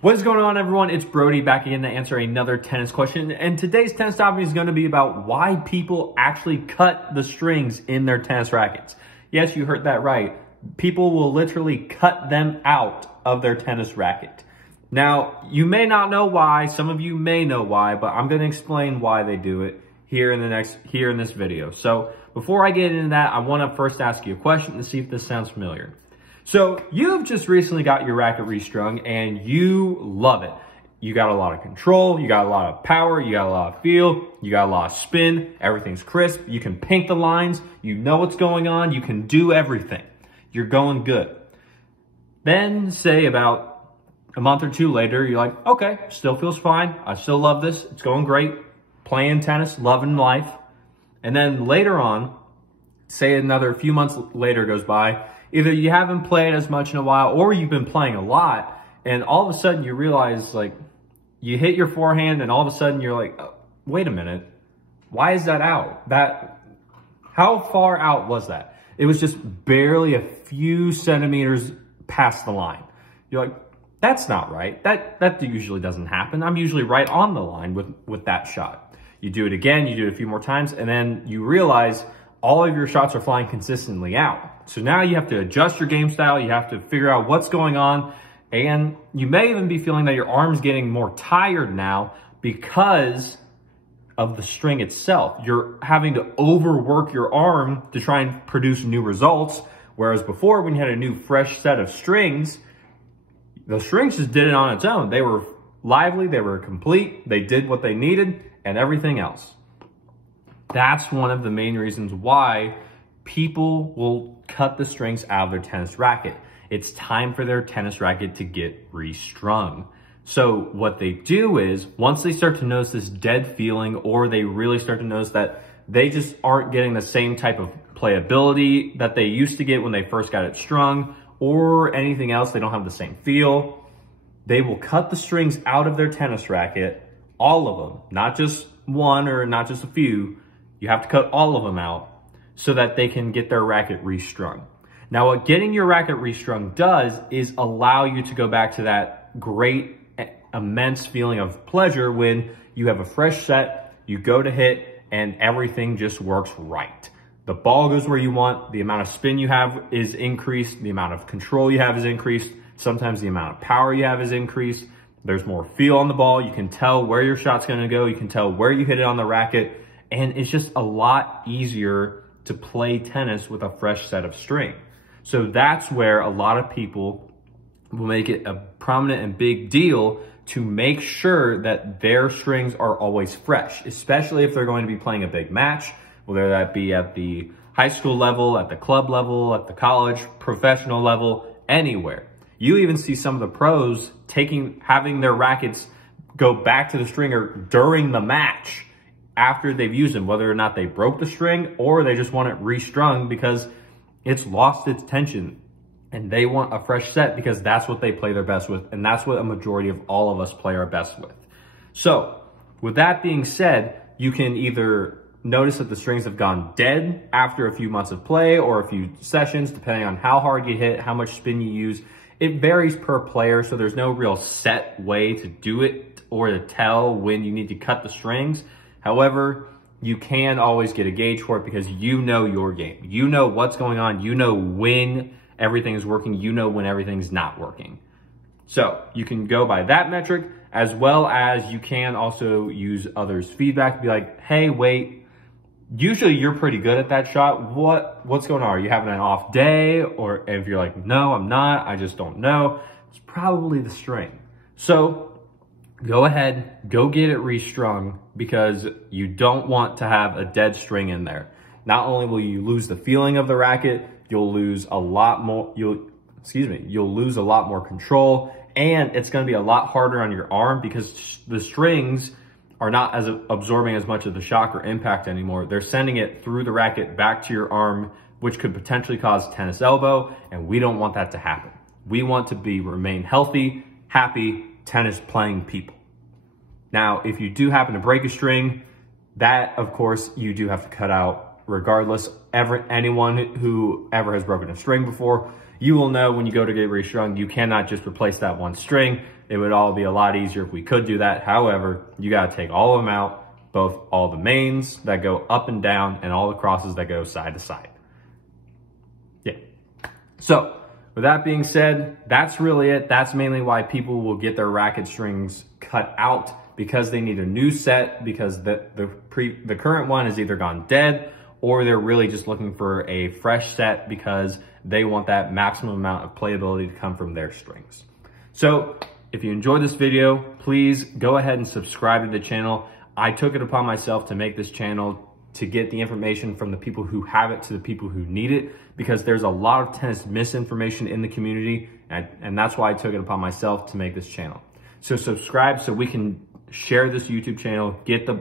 What is going on, everyone? It's Brody back again to answer another tennis question. And today's tennis topic is going to be about why people actually cut the strings in their tennis rackets. Yes, you heard that right. People will literally cut them out of their tennis racket. Now, you may not know why. Some of you may know why, but I'm going to explain why they do it here in this video. So before I get into that, I want to first ask you a question to see if this sounds familiar. So you've just recently got your racket restrung and you love it. You got a lot of control, you got a lot of power, you got a lot of feel, you got a lot of spin, everything's crisp, you can paint the lines, you know what's going on, you can do everything. You're going good. Then say about a month or two later, you're like, okay, still feels fine. I still love this. It's going great. Playing tennis, loving life. And then later on, say another few months later goes by, either you haven't played as much in a while or you've been playing a lot, and all of a sudden you realize, like, you hit your forehand and all of a sudden you're like, oh, wait a minute, why is that out? How far out was that? It was just barely a few centimeters past the line. You're like, that's not right. That usually doesn't happen. I'm usually right on the line with that shot. You do it again, you do it a few more times, and then you realize all of your shots are flying consistently out. So now you have to adjust your game style. You have to figure out what's going on. And you may even be feeling that your arm's getting more tired now because of the string itself. You're having to overwork your arm to try and produce new results. Whereas before, when you had a new fresh set of strings, the strings just did it on its own. They were lively, they were complete, they did what they needed, and everything else. That's one of the main reasons why people will cut the strings out of their tennis racket. It's time for their tennis racket to get restrung. So what they do is, once they start to notice this dead feeling, or they really start to notice that they just aren't getting the same type of playability that they used to get when they first got it strung, or anything else, they don't have the same feel, they will cut the strings out of their tennis racket, all of them, not just one or not just a few. You have to cut all of them out so that they can get their racket restrung. Now, what getting your racket restrung does is allow you to go back to that great, immense feeling of pleasure when you have a fresh set, you go to hit, and everything just works right. The ball goes where you want, the amount of spin you have is increased, the amount of control you have is increased, sometimes the amount of power you have is increased, there's more feel on the ball, you can tell where your shot's gonna go, you can tell where you hit it on the racket, and it's just a lot easier to play tennis with a fresh set of string. So that's where a lot of people will make it a prominent and big deal to make sure that their strings are always fresh, especially if they're going to be playing a big match, whether that be at the high school level, at the club level, at the college, professional level, anywhere. You even see some of the pros having their rackets go back to the stringer during the match after they've used them, whether or not they broke the string or they just want it restrung because it's lost its tension and they want a fresh set because that's what they play their best with, and that's what a majority of all of us play our best with. So with that being said, you can either notice that the strings have gone dead after a few months of play or a few sessions, depending on how hard you hit, how much spin you use. It varies per player, so there's no real set way to do it or to tell when you need to cut the strings. However, you can always get a gauge for it because you know your game. You know what's going on. You know when everything is working. You know when everything's not working. So you can go by that metric, as well as you can also use others' feedback to be like, hey, wait, usually you're pretty good at that shot. What's going on? Are you having an off day? Or if you're like, no, I'm not, I just don't know, it's probably the string. So go ahead, go get it restrung because you don't want to have a dead string in there. Not only will you lose the feeling of the racket, you'll lose a lot more, you'll lose a lot more control, and it's going to be a lot harder on your arm because the strings are not as absorbing as much of the shock or impact anymore. They're sending it through the racket back to your arm, which could potentially cause tennis elbow, and we don't want that to happen. We want to remain healthy, happy, tennis playing people. Now, if you do happen to break a string, that of course you do have to cut out regardless. Anyone who ever has broken a string before, you will know when you go to get restrung, you cannot just replace that one string. It would all be a lot easier if we could do that. However, you got to take all of them out, both all the mains that go up and down and all the crosses that go side to side. Yeah. So with that being said, that's really it. That's mainly why people will get their racket strings cut out, because they need a new set, because the current one has either gone dead or they're really just looking for a fresh set because they want that maximum amount of playability to come from their strings. So if you enjoyed this video, please go ahead and subscribe to the channel. I took it upon myself to make this channel to get the information from the people who have it to the people who need it, because there's a lot of tennis misinformation in the community, and that's why I took it upon myself to make this channel. So subscribe so we can share this YouTube channel, get the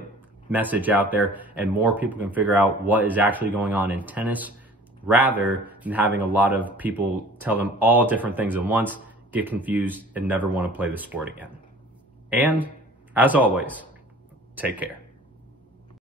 message out there, and more people can figure out what is actually going on in tennis, rather than having a lot of people tell them all different things at once, get confused, and never want to play the sport again. And as always, take care.